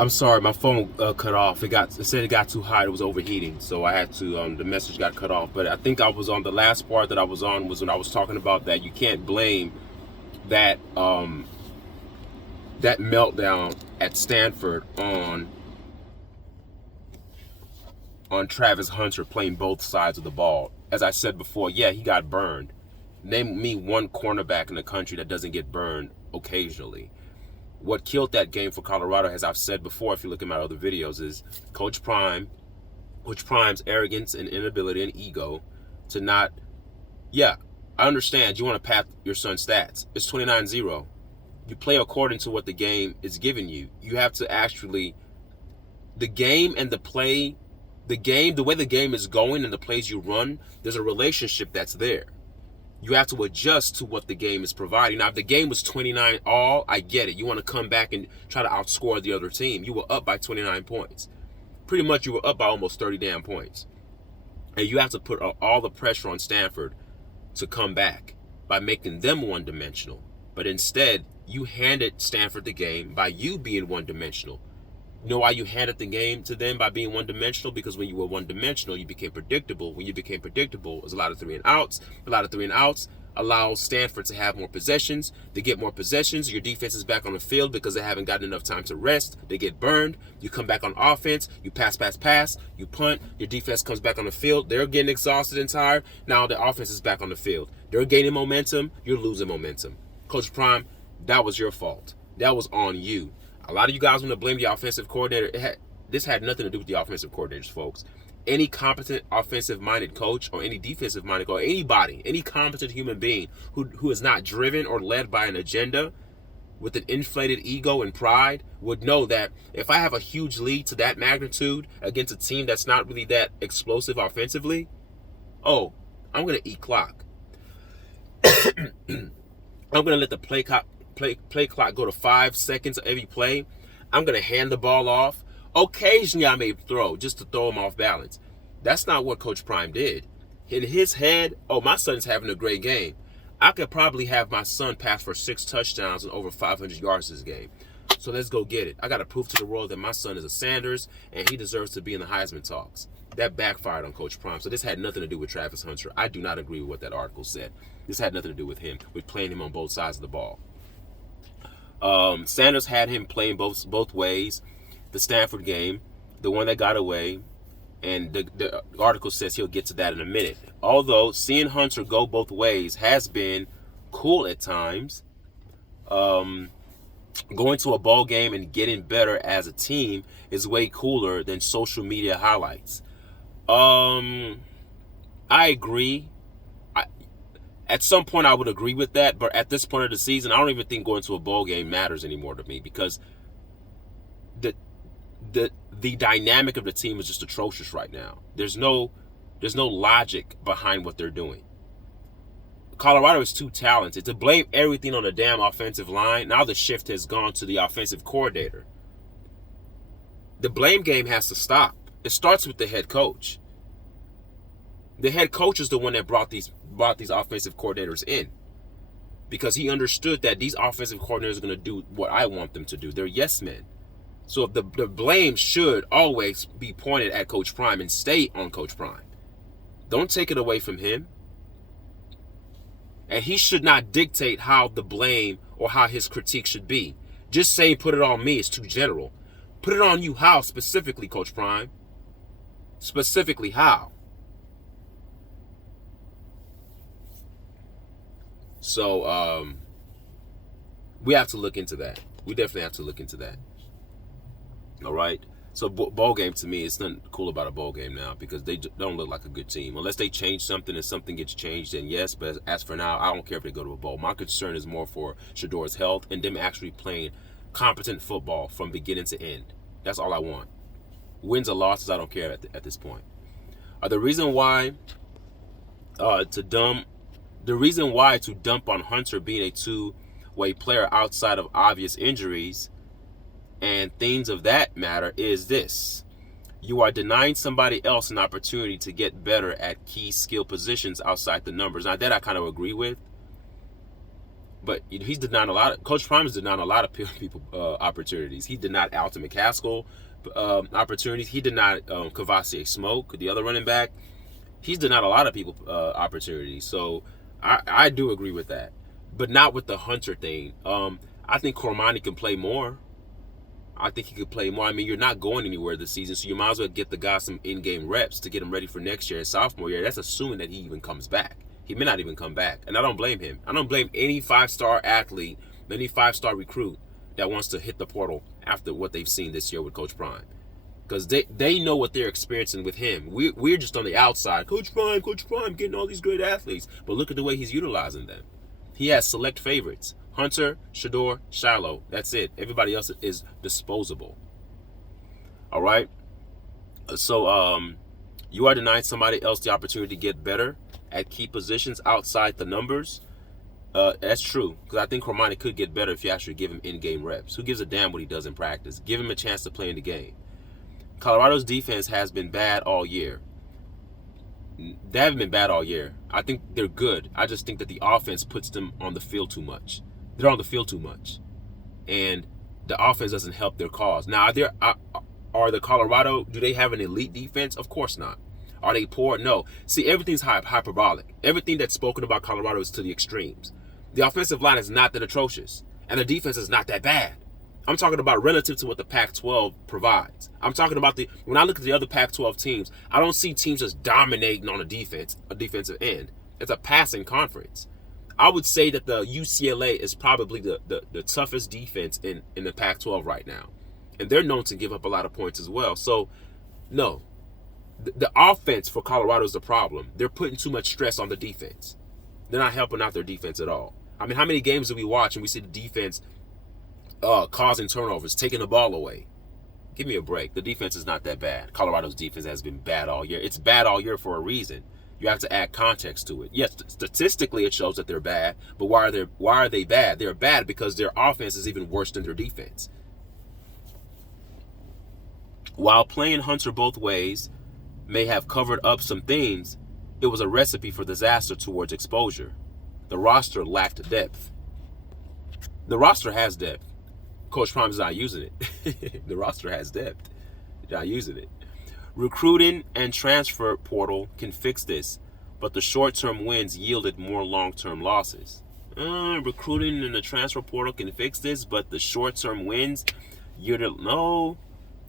I'm sorry, my phone cut off. It said it got too hot. It was overheating, so I had to. The message got cut off. But I think I was on the last part that I was on was when I was talking about that you can't blame that that meltdown at Stanford on Travis Hunter playing both sides of the ball. As I said before, yeah, he got burned. Name me one cornerback in the country that doesn't get burned occasionally. What killed that game for Colorado, as I've said before, if you look at my other videos, is Coach Prime's arrogance and inability and ego to not, yeah, I understand you want to pad your son's stats. It's 29-0. You play according to what the game is giving you. You have to actually, the game and the play, the way the game is going and the plays you run, there's a relationship that's there. You have to adjust to what the game is providing. Now, if the game was 29 all, I get it. You want to come back and try to outscore the other team. You were up by 29 points. Pretty much you were up by almost 30 damn points. And you have to put all the pressure on Stanford to come back by making them one-dimensional. But instead, you handed Stanford the game by you being one-dimensional. You know why you handed the game to them by being one-dimensional? Because when you were one-dimensional, you became predictable. When you became predictable, it was a lot of three and outs. A lot of three and outs allows Stanford to have more possessions. They get more possessions. Your defense is back on the field because they haven't gotten enough time to rest. They get burned. You come back on offense. You pass. You punt. Your defense comes back on the field. They're getting exhausted and tired. Now the offense is back on the field. They're gaining momentum. You're losing momentum. Coach Prime, that was your fault. That was on you. A lot of you guys want to blame the offensive coordinator. This had nothing to do with the offensive coordinators, folks. Any competent offensive-minded coach or any defensive-minded coach, anybody, any competent human being who is not driven or led by an agenda with an inflated ego and pride would know that if I have a huge lead to that magnitude against a team that's not really that explosive offensively, oh, I'm going to eat clock. I'm going to let the play clock go to 5 seconds of every play. I'm going to hand the ball off. Occasionally, I may throw just to throw him off balance. That's not what Coach Prime did. In his head, oh, my son's having a great game. I could probably have my son pass for 6 touchdowns and over 500 yards this game. So let's go get it. I got to prove to the world that my son is a Sanders and he deserves to be in the Heisman talks. That backfired on Coach Prime. So this had nothing to do with Travis Hunter. I do not agree with what that article said. This had nothing to do with him, with playing him on both sides of the ball. Sanders had him playing both ways. The Stanford game, the one that got away, and the article says he'll get to that in a minute. Although seeing Hunter go both ways has been cool at times, going to a ball game and getting better as a team is way cooler than social media highlights. I agree. At some point, I would agree with that, but at this point of the season, I don't even think going to a bowl game matters anymore to me because the dynamic of the team is just atrocious right now. There's no logic behind what they're doing. Colorado is too talented to blame everything on the damn offensive line. Now the shift has gone to the offensive coordinator. The blame game has to stop. It starts with the head coach. The head coach is the one that brought these offensive coordinators in because he understood that these offensive coordinators are going to do what I want them to do. They're yes men. So the blame should always be pointed at Coach Prime and stay on Coach Prime. Don't take it away from him. And he should not dictate how the blame or how his critique should be. Just saying put it on me is too general. Put it on you how specifically, Coach Prime? Specifically how? So we have to look into that. We definitely have to look into that. All right. So bowl game to me, it's nothing cool about a bowl game now because they don't look like a good team. Unless they change something and something gets changed, then yes. But as for now, I don't care if they go to a bowl. My concern is more for Shadour's health and them actually playing competent football from beginning to end. That's all I want. Wins or losses, I don't care at this point. The reason why to dump on Hunter being a two-way player outside of obvious injuries and things of that matter is this. You are denying somebody else an opportunity to get better at key skill positions outside the numbers. Now that I kind of agree with. But he's denied a lot. Coach Prime has denied a lot of people opportunities. He denied Alton McCaskill opportunities. He denied Kavosiey Smoke, the other running back. He's denied a lot of people opportunities. So I do agree with that, but not with the Hunter thing. I think Cormani can play more. I think he could play more. I mean, you're not going anywhere this season, so you might as well get the guy some in-game reps to get him ready for next year and sophomore year. That's assuming that he even comes back. He may not even come back, and I don't blame him. I don't blame any five-star athlete, any five-star recruit that wants to hit the portal after what they've seen this year with Coach Prime, because they know what they're experiencing with him. We're just on the outside. Coach Prime, getting all these great athletes, but look at the way he's utilizing them. He has select favorites. Hunter, Shedeur, Shiloh. That's it. Everybody else is disposable. All right? So you are denying somebody else the opportunity to get better at key positions outside the numbers. That's true, because I think Cormani could get better if you actually give him in-game reps. Who gives a damn what he does in practice? Give him a chance to play in the game. Colorado's defense has been bad all year. They haven't been bad all year. I think they're good. I just think that the offense puts them on the field too much. They're on the field too much, and the offense doesn't help their cause. Now, are the Colorado? Do they have an elite defense? Of course not. Are they poor? No. See, everything's hyperbolic. Everything that's spoken about Colorado is to the extremes. The offensive line is not that atrocious, and the defense is not that bad. I'm talking about relative to what the Pac-12 provides. I'm talking about when I look at the other Pac-12 teams, I don't see teams just dominating on a defensive end. It's a passing conference. I would say that the UCLA is probably the toughest defense in the Pac-12 right now. And they're known to give up a lot of points as well. So, no. The offense for Colorado is the problem. They're putting too much stress on the defense. They're not helping out their defense at all. I mean, how many games do we watch and we see the defense causing turnovers, taking the ball away? Give me a break. The defense is not that bad. Colorado's defense has been bad all year. It's bad all year for a reason. You have to add context to it. Yes, statistically it shows that they're bad, but why are they bad? They're bad because their offense is even worse than their defense. While playing Hunter both ways may have covered up some things, it was a recipe for disaster towards exposure. The roster lacked depth. The roster has depth. Coach Prime is not using it. The roster has depth. They're not using it. Recruiting and transfer portal can fix this, but the short-term wins yielded more long-term losses. Recruiting and the transfer portal can fix this, but the short-term wins yielded... No.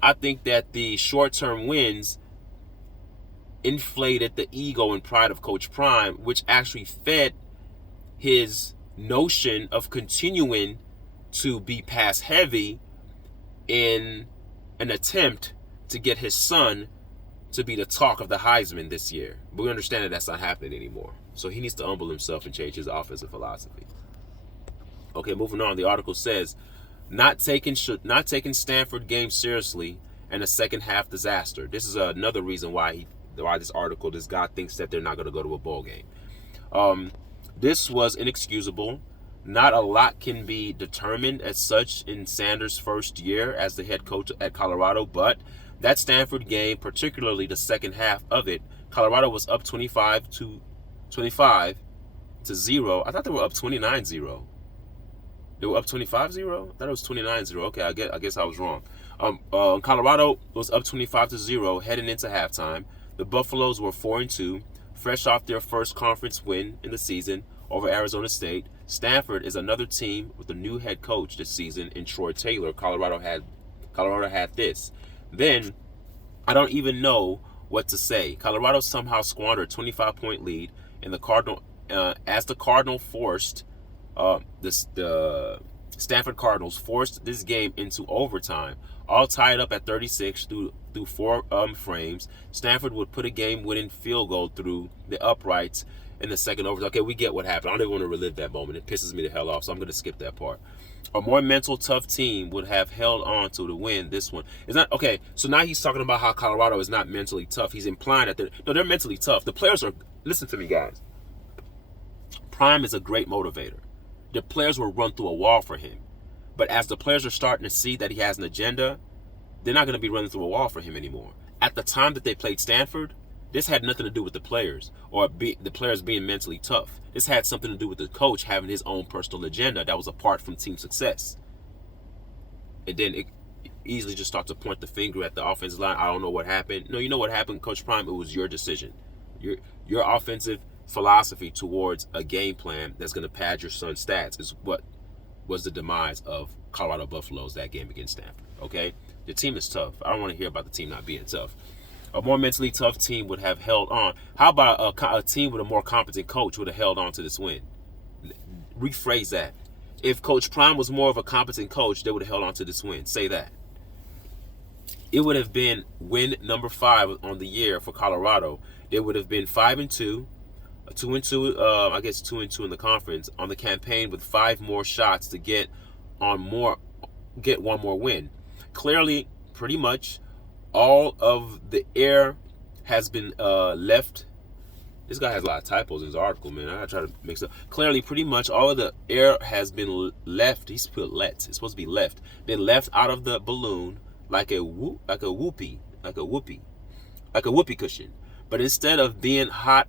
I think that the short-term wins inflated the ego and pride of Coach Prime, which actually fed his notion of continuing to be pass heavy in an attempt to get his son to be the talk of the Heisman this year. But we understand that that's not happening anymore. So he needs to humble himself and change his offensive philosophy. Okay, moving on. The article says, not taking Stanford game seriously and a second half disaster. This is another reason why this guy thinks that they're not going to go to a bowl game. This was inexcusable. Not a lot can be determined as such in Sanders' first year as the head coach at Colorado, but that Stanford game, particularly the second half of it, Colorado was up 25-0. I thought they were up 29-0. They were up 25-0? I thought it was 29-0. Okay, I guess I was wrong. Colorado was up 25-0 heading into halftime. The Buffaloes were 4-2, fresh off their first conference win in the season over Arizona State. Stanford is another team with a new head coach this season in Troy Taylor. Colorado had this. Then, I don't even know what to say. Colorado somehow squandered a 25-point lead, and as the Cardinal forced the Stanford Cardinals forced this game into overtime, all tied up at 36 through four frames. Stanford would put a game-winning field goal through the uprights in the second overtime. Okay, we get what happened. I don't even want to relive that moment. It pisses me the hell off, so I'm going to skip that part. A more mental tough team would have held on to win this one. It's not okay. So now he's talking about how Colorado is not mentally tough. He's implying that they're mentally tough. The players are. Listen to me, guys. Prime is a great motivator. The players will run through a wall for him, but as the players are starting to see that he has an agenda, they're not going to be running through a wall for him anymore. At the time that they played Stanford, This had nothing to do with the players or the players being mentally tough. This had something to do with the coach having his own personal agenda that was apart from team success. And then it easily just start to point the finger at the offensive line. I don't know what happened. No, you know what happened, Coach Prime? It was your decision. Your offensive philosophy towards a game plan that's going to pad your son's stats is what was the demise of Colorado Buffaloes that game against Stanford. Okay? The team is tough. I don't want to hear about the team not being tough. A more mentally tough team would have held on. How about a team with a more competent coach would have held on to this win? Rephrase that. If Coach Prime was more of a competent coach, they would have held on to this win. Say that. It would have been win number 5 on the year for Colorado. They would have been 5-2, 2-2. I guess 2-2 in the conference on the campaign with 5 more shots to get one more win. Clearly, pretty much all of the air has been left. This guy has a lot of typos in his article, man. I try to mix up. Clearly, pretty much all of the air has been left. He's put let. It's supposed to be left. Been left out of the balloon like a whoopee cushion. But instead of being hot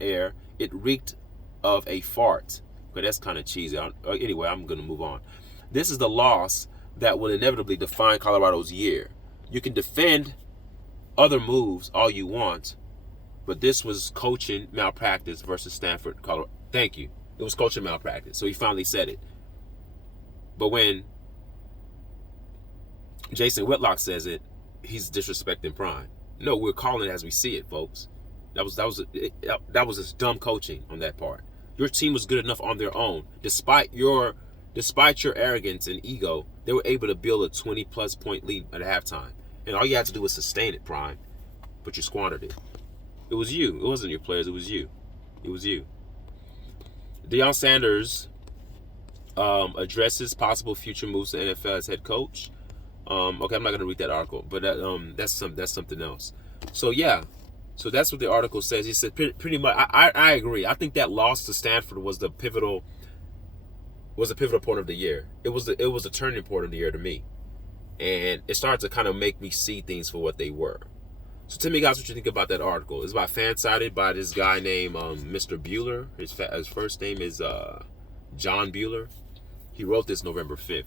air, it reeked of a fart. But that's kind of cheesy. Anyway, I'm gonna move on. This is the loss that will inevitably define Colorado's year. You can defend other moves all you want, but this was coaching malpractice versus Stanford, Colorado. Thank you. It was coaching malpractice. So he finally said it. But when Jason Whitlock says it, he's disrespecting Prime. No, we're calling it as we see it, folks. That was just dumb coaching on that part. Your team was good enough on their own, despite your arrogance and ego. They were able to build a 20-plus point lead at halftime, and all you had to do was sustain it, Prime. But you squandered it. It was you. It wasn't your players. It was you. It was you. Deion Sanders addresses possible future moves to NFL as head coach. Okay, I'm not gonna read that article, but that's something else. So yeah, so that's what the article says. He said pretty much. I agree. I think that loss to Stanford was the pivotal point of the year. It was the turning point of the year to me, and it started to kind of make me see things for what they were. So tell me guys what you think about that article. It's about fan-sided by this guy named Mr. Bueller. His first name is John Bueller. He wrote this November 5th.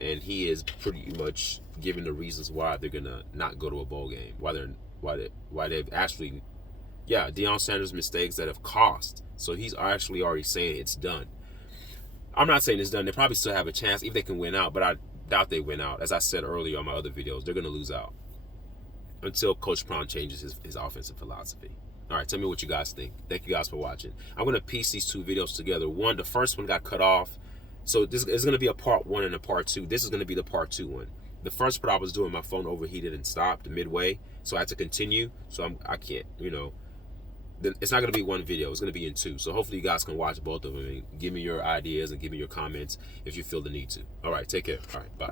And he is pretty much giving the reasons why they're gonna not go to a bowl game. Why they've actually, Deion Sanders' mistakes that have cost. So he's actually already saying it's done. I'm not saying it's done. They probably still have a chance if they can win out, but I doubt they win out. As I said earlier on my other videos, they're gonna lose out until Coach Prime changes his offensive philosophy. All right, tell me what you guys think. Thank you guys for watching. I'm gonna piece these 2 videos together. The first one got cut off. So this is going to be a part 1 and a part 2. This is going to be the part 2 one. The first part I was doing, my phone overheated and stopped midway, so I had to continue. So I can't, it's not going to be 1 video. It's going to be in 2. So hopefully you guys can watch both of them and give me your ideas and give me your comments if you feel the need to. All right, take care. All right, bye.